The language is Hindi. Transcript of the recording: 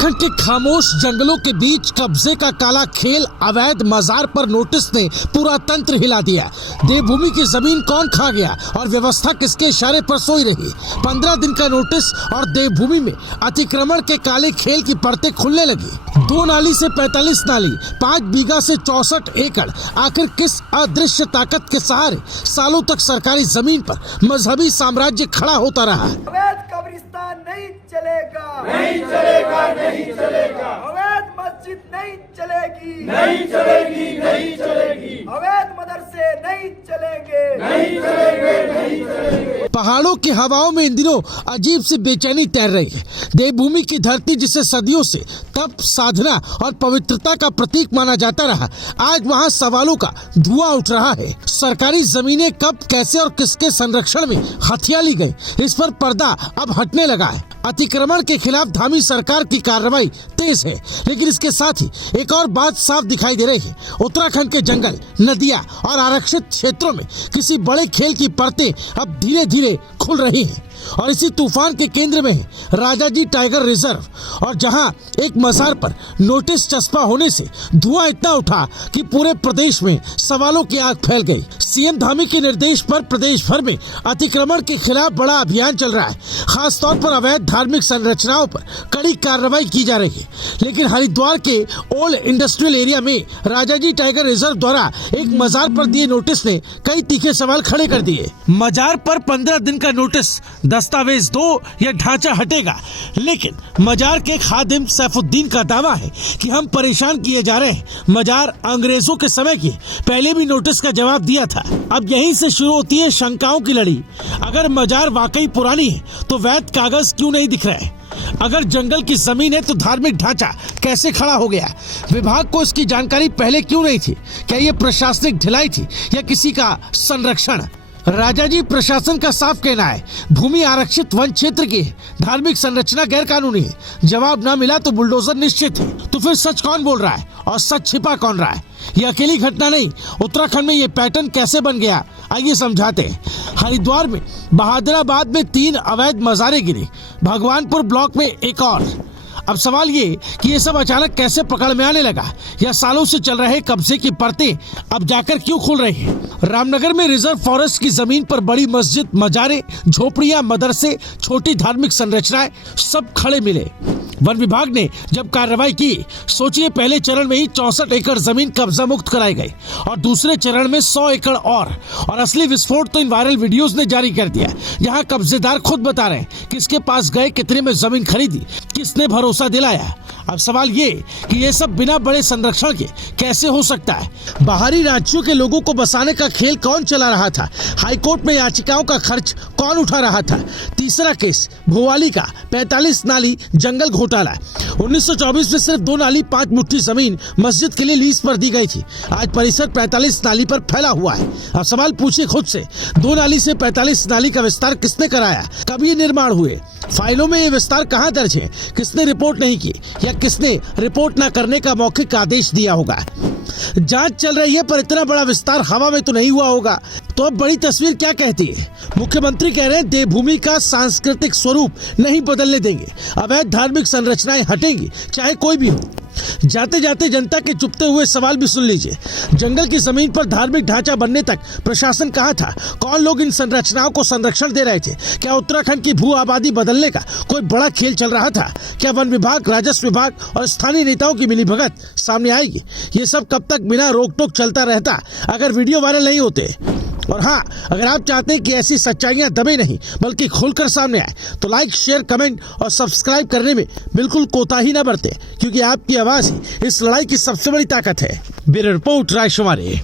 उत्तराखंड के खामोश जंगलों के बीच कब्जे का काला खेल अवैध मजार पर नोटिस ने पूरा तंत्र हिला दिया। देवभूमि की जमीन कौन खा गया और व्यवस्था किसके इशारे पर सोई रही। 15 दिन का नोटिस और देवभूमि में अतिक्रमण के काले खेल की परतें खुलने लगी। 2 नाली से 45 नाली, 5 बीघा से 64 एकड़। आखिर किस अदृश्य ताकत के सहारे सालों तक सरकारी जमीन पर मजहबी साम्राज्य खड़ा होता रहा। अवैध कब्रिस्तान नहीं चलेगा, नहीं चलेगा, नहीं चलेगा। अवैध मस्जिद नहीं चलेगी, नहीं चलेगी, नहीं चलेगी। अवैध मदरसे नहीं चलेंगे, नहीं चलेंगे, नहीं चलेंगे। पहाड़ों की हवाओं में इन दिनों अजीब सी बेचैनी तैर रही है। देवभूमि की धरती जिसे सदियों से तप, साधना और पवित्रता का प्रतीक माना जाता रहा, आज वहाँ सवालों का धुआं उठ रहा है। सरकारी जमीनें कब, कैसे और किसके संरक्षण में हथिया ली गई, इस पर पर्दा अब हटने लगा है। अतिक्रमण के खिलाफ धामी सरकार की कार्रवाई तेज है, लेकिन इसके साथ ही एक और बात साफ दिखाई दे रही है। उत्तराखंड के जंगल, नदियां और आरक्षित क्षेत्रों में किसी बड़े खेल की परतें अब धीरे धीरे खुल रही हैं। और इसी तूफान के केंद्र में है राजाजी टाइगर रिजर्व, और जहां एक मजार पर नोटिस चस्पा होने से धुआं इतना उठा कि पूरे प्रदेश में सवालों की आग फैल गई। सीएम धामी के निर्देश पर प्रदेश भर में अतिक्रमण के खिलाफ बड़ा अभियान चल रहा है। खास तौर पर अवैध धार्मिक संरचनाओं पर कड़ी कार्रवाई की जा रही है। लेकिन हरिद्वार के ओल्ड इंडस्ट्रियल एरिया में राजाजी टाइगर रिजर्व द्वारा एक मजार पर दिए नोटिस ने कई तीखे सवाल खड़े कर दिए। मजार पर 15 दिन का नोटिस, दस्तावेज दो या ढांचा हटेगा। लेकिन मजार के खादिम सैफुद्दीन का दावा है कि हम परेशान किए जा रहे हैं। मजार अंग्रेजों के समय की पहले भी नोटिस का जवाब दिया था। अब यहीं से शुरू होती है शंकाओं की लड़ी। अगर मजार वाकई पुरानी है तो वैध कागज क्यों नहीं दिख रहे? अगर जंगल की जमीन है तो धार्मिक ढांचा कैसे खड़ा हो गया? विभाग को इसकी जानकारी पहले क्यों नहीं थी? क्या ये प्रशासनिक ढिलाई थी या किसी का संरक्षण? राजाजी प्रशासन का साफ कहना है भूमि आरक्षित वन क्षेत्र की है, धार्मिक संरचना गैर कानूनी है। जवाब न मिला तो बुलडोजर निश्चित है। तो फिर सच कौन बोल रहा है और सच छिपा कौन रहा है? ये अकेली घटना नहीं, उत्तराखंड में ये पैटर्न कैसे बन गया, आइए समझाते हैं। हरिद्वार में बहादुराबाद में 3 अवैध मजारें गिरी, भगवानपुर ब्लॉक में एक और। अब सवाल ये कि ये सब अचानक कैसे पकड़ में आने लगा, या सालों से चल रहे कब्जे की परतें अब जाकर क्यों खुल रही हैं? रामनगर में रिजर्व फॉरेस्ट की जमीन पर बड़ी मस्जिद, मजारे, झोपड़ियां, मदरसे, छोटी धार्मिक संरचनाएं सब खड़े मिले। वन विभाग ने जब कार्रवाई की, सोचिए पहले चरण में ही 64 एकड़ जमीन कब्जा मुक्त कराई गई और दूसरे चरण में 100 एकड़ और असली विस्फोट तो इन वायरल वीडियोस ने जारी कर दिया, जहां कब्जेदार खुद बता रहे हैं किसके पास गए, कितने में जमीन खरीदी, किसने भरोसा दिलाया। अब सवाल ये कि ये सब बिना बड़े संरक्षण के कैसे हो सकता है? बाहरी राज्यों के लोगों को बसाने का खेल कौन चला रहा था? हाईकोर्ट में याचिकाओं का खर्च कौन उठा रहा था? तीसरा केस भोवाली का 45 नाली जंगल घोटाला। 1924 में सिर्फ 2 नाली 5 मुट्ठी जमीन मस्जिद के लिए लीज पर दी गई थी। आज परिसर 45 नाली पर फैला हुआ है। अब सवाल पूछिए खुद से, 2 नाली से 45 नाली का विस्तार किसने कराया? कब ये निर्माण हुए? फाइलों में ये विस्तार कहाँ दर्ज है? किसने रिपोर्ट नहीं की या किसने रिपोर्ट न करने का मौखिक आदेश दिया होगा? जांच चल रही है, पर इतना बड़ा विस्तार हवा में तो नहीं हुआ होगा। तो अब बड़ी तस्वीर क्या कहती है? मुख्यमंत्री कह रहे हैं देवभूमि का सांस्कृतिक स्वरूप नहीं बदलने देंगे, अवैध धार्मिक संरचनाएं हटेंगी चाहे कोई भी हो। जाते जाते जनता के चुपते हुए सवाल भी सुन लीजिए। जंगल की जमीन पर धार्मिक ढांचा बनने तक प्रशासन कहाँ था? कौन लोग इन संरचनाओं को संरक्षण दे रहे थे? क्या उत्तराखंड की भू आबादी बदलने का कोई बड़ा खेल चल रहा था? क्या वन विभाग, राजस्व विभाग और स्थानीय नेताओं की मिलीभगत सामने आएगी? ये सब कब तक बिना रोक टोक चलता रहता अगर वीडियो वायरल नहीं होते? और हाँ, अगर आप चाहते हैं कि ऐसी सच्चाइयां दबे नहीं बल्कि खुलकर सामने आए, तो लाइक, शेयर, कमेंट और सब्सक्राइब करने में बिल्कुल कोताही न बरते, क्योंकि आपकी आवाज ही इस लड़ाई की सबसे बड़ी ताकत है। Bureau report, रायशुमारी।